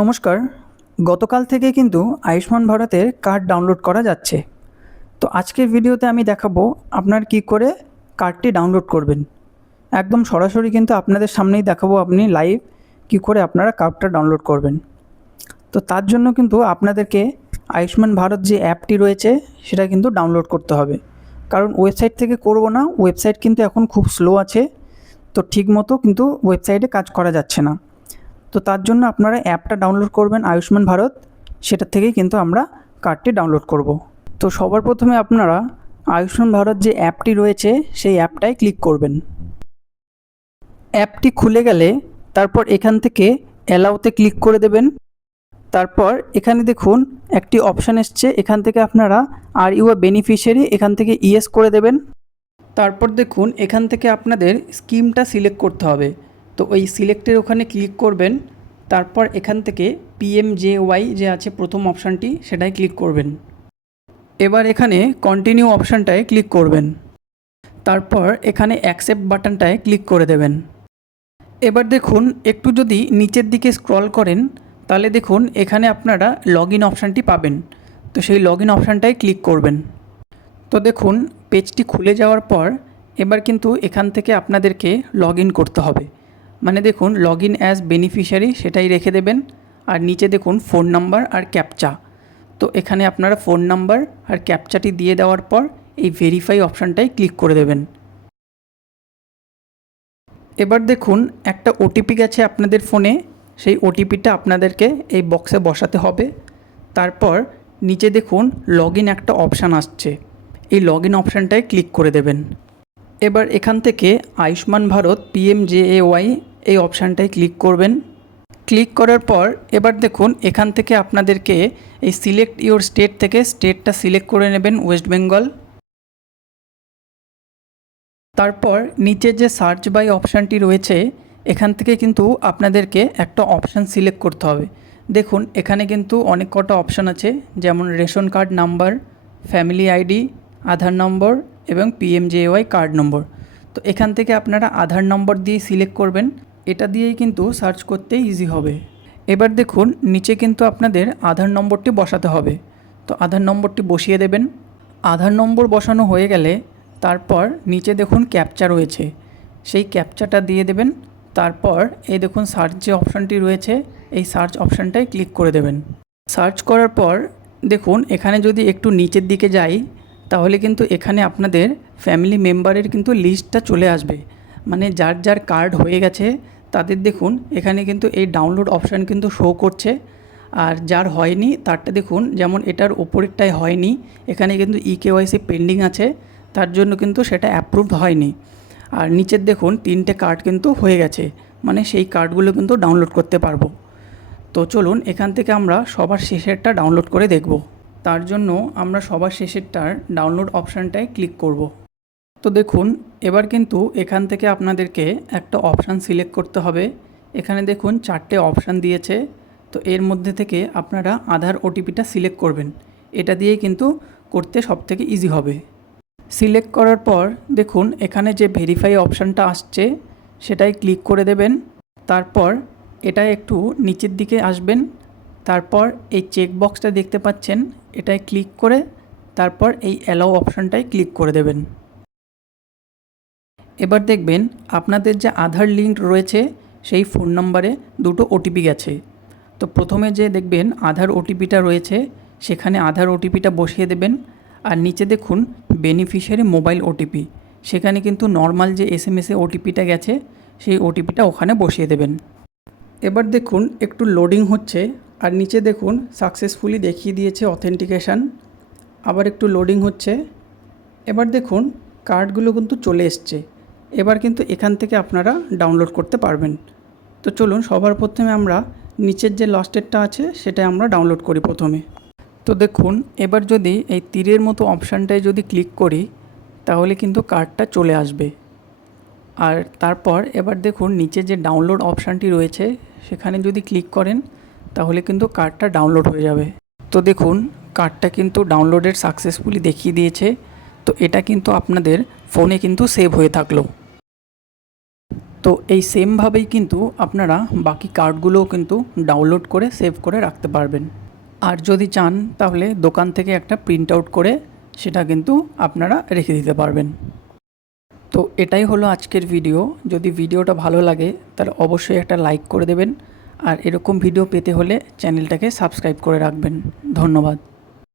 নমস্কার। গতকাল থেকে কিন্তু আয়ুষ্মান ভারতের কার্ড ডাউনলোড করা যাচ্ছে। তো আজকের ভিডিওতে আমি দেখাবো আপনার কি করে কার্ডটি ডাউনলোড করবেন। একদম সরাসরি কিন্তু আপনাদের সামনেই দেখাবো আপনি লাইভ কি করে আপনারা কার্ডটা ডাউনলোড করবেন। তো তার জন্য কিন্তু আপনাদেরকে আয়ুষ্মান ভারত যে অ্যাপটি রয়েছে সেটা কিন্তু ডাউনলোড করতে হবে। কারণ ওয়েবসাইট থেকে করব না, ওয়েবসাইট কিন্তু এখন খুব স্লো আছে। তো ঠিকমতো কিন্তু ওয়েবসাইটে কাজ করা যাচ্ছে না। তো তার জন্য আপনারা অ্যাপটা ডাউনলোড করবেন আয়ুষ্মান ভারত, সেটার থেকেই কিন্তু আমরা কার্ডটি ডাউনলোড করব। তো সবার প্রথমে আপনারা আয়ুষ্মান ভারত যে অ্যাপটি রয়েছে সেই অ্যাপটায় ক্লিক করবেন। অ্যাপটি খুলে গেলে তারপর এখান থেকে অ্যালাউতে ক্লিক করে দেবেন। তারপর এখানে দেখুন একটি অপশান এসছে, এখান থেকে আপনারা আর ইউ আ বেনিফিশিয়ারি এখান থেকে ইয়েস করে দেবেন। তারপর দেখুন এখান থেকে আপনাদের স্কিমটা সিলেক্ট করতে হবে। তো ওই সিলেক্টের ওখানে ক্লিক করবেন। তারপর এখান থেকে পিএমজেওয়াই যে আছে প্রথম অপশানটি সেটাই ক্লিক করবেন। এবার এখানে কন্টিনিউ অপশানটায় ক্লিক করবেন। তারপর এখানে অ্যাকসেপ্ট বাটনটায় ক্লিক করে দেবেন। এবার দেখুন একটু যদি নিচের দিকে স্ক্রল করেন তাহলে দেখুন এখানে আপনারা লগ ইন অপশানটি পাবেন। তো সেই লগ ইন অপশানটায় ক্লিক করবেন। তো দেখুন পেজটি খুলে যাওয়ার পর এবার কিন্তু এখান থেকে আপনাদেরকে লগ ইন করতে হবে। মানে দেখুন লগ ইন অ্যাজ বেনিফিশিয়ারি সেটাই রেখে দেবেন। আর নিচে দেখুন ফোন নাম্বার আর ক্যাপচা। তো এখানে আপনারা ফোন নাম্বার আর ক্যাপচাটি দিয়ে দেওয়ার পর এই ভেরিফাই অপশানটাই ক্লিক করে দেবেন। এবার দেখুন একটা ওটিপি গেছে আপনাদের ফোনে, সেই ওটিপিটা আপনাদেরকে এই বক্সে বসাতে হবে। তারপর নিচে দেখুন লগ ইন একটা অপশান আসছে, এই লগ ইন অপশানটায় ক্লিক করে দেবেন। এবার এখান থেকে আয়ুষ্মান ভারত পিএমজেএওয়াই এই অপশানটায় ক্লিক করবেন। ক্লিক করার পর এবার দেখুন এখান থেকে আপনাদেরকে এই সিলেক্ট ইওর স্টেট থেকে স্টেটটা সিলেক্ট করে নেবেন ওয়েস্ট বেঙ্গল। তারপর নিচে যে সার্চ বাই অপশানটি রয়েছে এখান থেকে কিন্তু আপনাদেরকে একটা অপশান সিলেক্ট করতে হবে। দেখুন এখানে কিন্তু অনেক কটা অপশান আছে, যেমন ration card number, family ID, Aadhaar নম্বর এবং পিএমজেওয়াই কার্ড নম্বর। তো এখান থেকে আপনারা আধার নম্বর দিয়ে সিলেক্ট করবেন, এটা দিয়েই কিন্তু সার্চ করতে ইজি হবে। এবার দেখুন নিচে কিন্তু আপনাদের আধার নম্বরটি বসাতে হবে। তো আধার নম্বরটি বসিয়ে দেবেন। আধার নম্বর বসানো হয়ে গেলে তারপর নিচে দেখুন ক্যাপচা রয়েছে, সেই ক্যাপচাটা দিয়ে দেবেন। তারপর এই দেখুন সার্চ যে অপশানটি রয়েছে এই সার্চ অপশানটায় ক্লিক করে দেবেন। সার্চ করার পর দেখুন এখানে যদি একটু নিচের দিকে যাই তাহলে কিন্তু এখানে আপনাদের ফ্যামিলি মেম্বারের কিন্তু লিস্টটা চলে আসবে। মানে যার যার কার্ড হয়ে গেছে তাদের দেখুন এখানে কিন্তু এই ডাউনলোড অপশান কিন্তু শো করছে। আর যার হয়নি তারটা দেখুন, যেমন এটার ওপরেরটাই হয়নি, এখানে কিন্তু ইকেওয়াইসি পেন্ডিং আছে, তার জন্য কিন্তু সেটা অ্যাপ্রুভড হয়নি। আর নিচের দেখুন 3টে কার্ড কিন্তু হয়ে গেছে, মানে সেই কার্ডগুলো কিন্তু ডাউনলোড করতে পারবো। তো চলুন এখান থেকে আমরা সবার শেষেরটা ডাউনলোড করে দেখব। তার জন্য আমরা সবার শেষেরটার ডাউনলোড অপশানটায় ক্লিক করব। তো দেখুন এবার কিন্তু এখান থেকে আপনাদেরকে একটা অপশান সিলেক্ট করতে হবে। এখানে দেখুন 4টে অপশান দিয়েছে। তো এর মধ্যে থেকে আপনারা আধার ওটিপিটা সিলেক্ট করবেন, এটা দিয়েই কিন্তু করতে সবথেকে ইজি হবে। সিলেক্ট করার পর দেখুন এখানে যে ভেরিফাই অপশানটা আসছে সেটাই ক্লিক করে দেবেন। তারপর এটা একটু নিচের দিকে আসবেন। তারপর এই চেকবক্সটা দেখতে পাচ্ছেন, এটায় ক্লিক করে তারপর এই অ্যালাউ অপশানটায় ক্লিক করে দেবেন। এবার দেখবেন আপনাদের যে আধার লিঙ্ক রয়েছে সেই ফোন নম্বরে 2টো ওটিপি গেছে। তো প্রথমে যে দেখবেন আধার ওটিপিটা রয়েছে সেখানে আধার ওটিপিটা বসিয়ে দেবেন। আর নিচে দেখুন বেনিফিশিয়ারি মোবাইল ওটিপি, সেখানে কিন্তু নর্মাল যে এসএমএসে ওটিপিটা গেছে সেই ওটিপিটা ওখানে বসিয়ে দেবেন। এবার দেখুন একটু লোডিং হচ্ছে, আর নিচে দেখুন সাকসেসফুলি দেখিয়ে দিয়েছে অথেন্টিকেশান। আবার একটু লোডিং হচ্ছে। এবার দেখুন কার্ডগুলো কিন্তু চলে এসছে। এবার কিন্তু এখান থেকে আপনারা ডাউনলোড করতে পারবেন। তো চলুন সবার প্রথমে আমরা নিচের যে লাস্টেরটা আছে সেটা আমরা ডাউনলোড করি প্রথমে। তো দেখুন এবার যদি এই তীরের মতো অপশানটায় যদি ক্লিক করি তাহলে কিন্তু কার্ডটা চলে আসবে। আর তারপর এবার দেখুন নিচে যে ডাউনলোড অপশানটি রয়েছে সেখানে যদি ক্লিক করেন তাহলে কিন্তু কার্ডটা ডাউনলোড হয়ে যাবে। তো দেখুন কার্ডটা কিন্তু ডাউনলোডের সাকসেসফুলি দেখিয়ে দিয়েছে। তো এটা কিন্তু আপনাদের ফোনে কিন্তু সেভ হয়ে থাকলো। তো এই সেমভাবেই কিন্তু আপনারা বাকি কার্ডগুলোও কিন্তু ডাউনলোড করে সেভ করে রাখতে পারবেন। আর যদি চান তাহলে দোকান থেকে একটা প্রিন্ট আউট করে সেটা কিন্তু আপনারা রেখে দিতে পারবেন। তো এটাই হলো আজকের ভিডিও। যদি ভিডিওটা ভালো লাগে তাহলে অবশ্যই একটা লাইক করে দেবেন, আর এরকম ভিডিও পেতে হলে চ্যানেলটাকে সাবস্ক্রাইব করে রাখবেন। ধন্যবাদ।